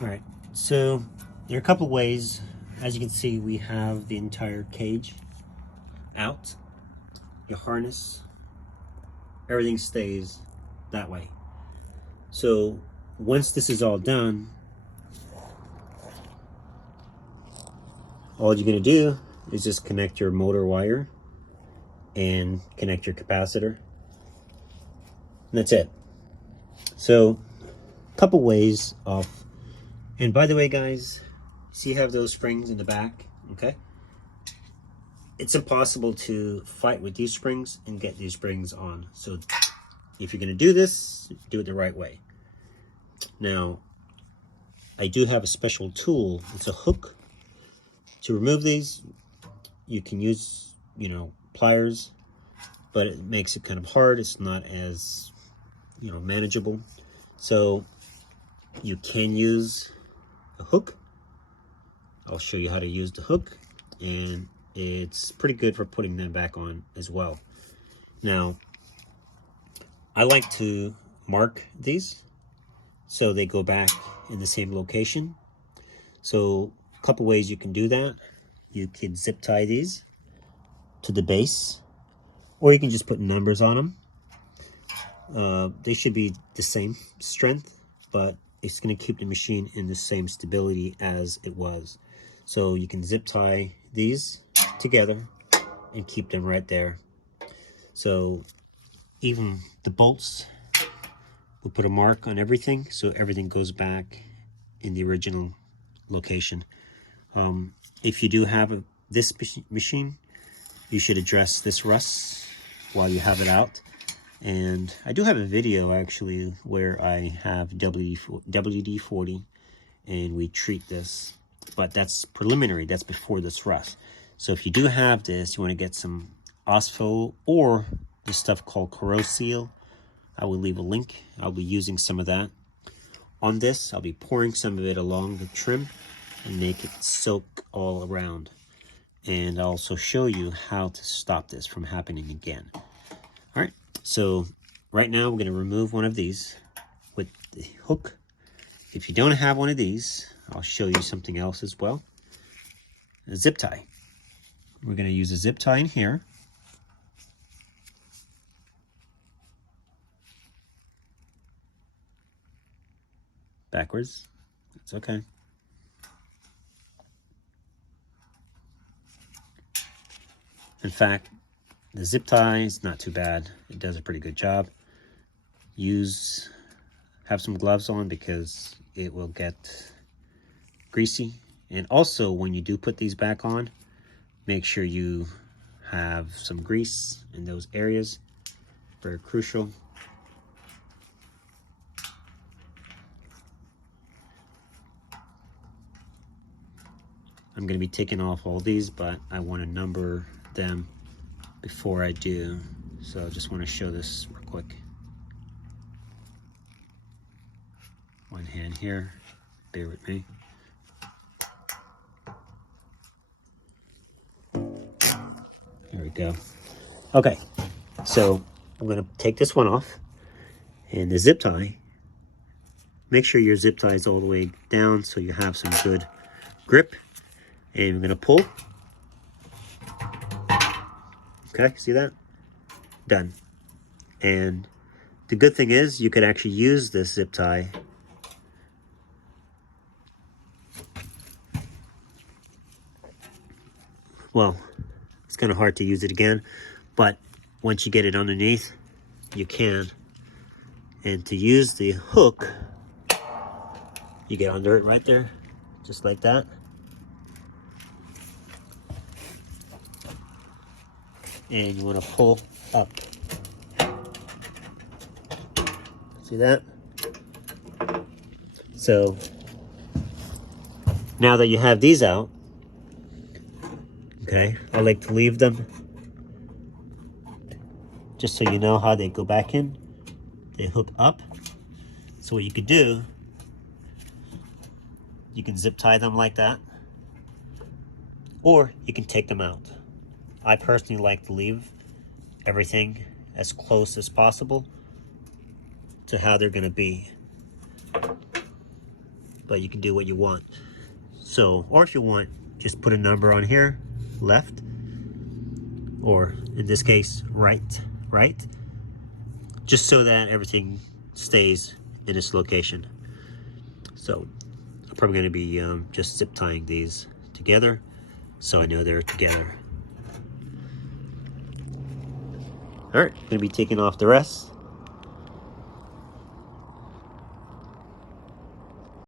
All right, so there are a couple ways. As you can see, we have the entire cage out. Your harness, everything stays that way. So once this is all done, all you're gonna do is just connect your motor wire and connect your capacitor. And that's it. So a couple ways of, and by the way guys, see you have those springs in the back, okay? It's impossible to fight with these springs and get these springs on. So if you're gonna do this, do it the right way. Now, I do have a special tool. It's a hook. To remove these, you can use, pliers, but it makes it kind of hard. It's not as, manageable. So you can use a hook. I'll show you how to use the hook, and it's pretty good for putting them back on as well. Now, I like to mark these so they go back in the same location. So a couple ways you can do that. You can zip tie these to the base, or you can just put numbers on them. They should be the same strength, but it's going to keep the machine in the same stability as it was. So you can zip tie these together and keep them right there. So even the bolts, we'll put a mark on everything so everything goes back in the original location. If you do have this machine, you should address this rust while you have it out. And I do have a video actually where I have WD-40 and we treat this, but that's preliminary, that's before this rust. So if you do have this, you want to get some OSFO or this stuff called Corroseal. I will leave a link. I'll be using some of that on this. I'll be pouring some of it along the trim and make it soak all around. And I'll also show you how to stop this from happening again. All right, so right now we're going to remove one of these with the hook. If you don't have one of these, I'll show you something else as well. A zip tie. We're going to use a zip tie in here. Backwards. That's okay. In fact, the zip tie is not too bad. It does a pretty good job. Have some gloves on because it will get greasy. And also, when you do put these back on, make sure you have some grease in those areas. Very crucial. I'm going to be taking off all these, but I want to number them before I do. So I just want to show this real quick. One hand here, bear with me. There we go. Okay, so I'm going to take this one off, and the zip tie, make sure your zip tie is all the way down so you have some good grip. And I'm going to pull. Okay, see that? Done. And the good thing is you could actually use this zip tie well, it's kind of hard to use it again, but once you get it underneath, you can. And to use the hook, you get under it right there, just like that. And you want to pull up. See that? So now that you have these out, okay, I like to leave them just so you know how they go back in. They hook up. So what you could do, you can zip tie them like that, or you can take them out. I personally like to leave everything as close as possible to how they're going to be. but you can do what you want. So, or if you want, just put a number on here, left, or in this case, right, just so that everything stays in its location. So I'm probably going to be just zip tying these together so I know they're together. All right, going to be taking off the rest.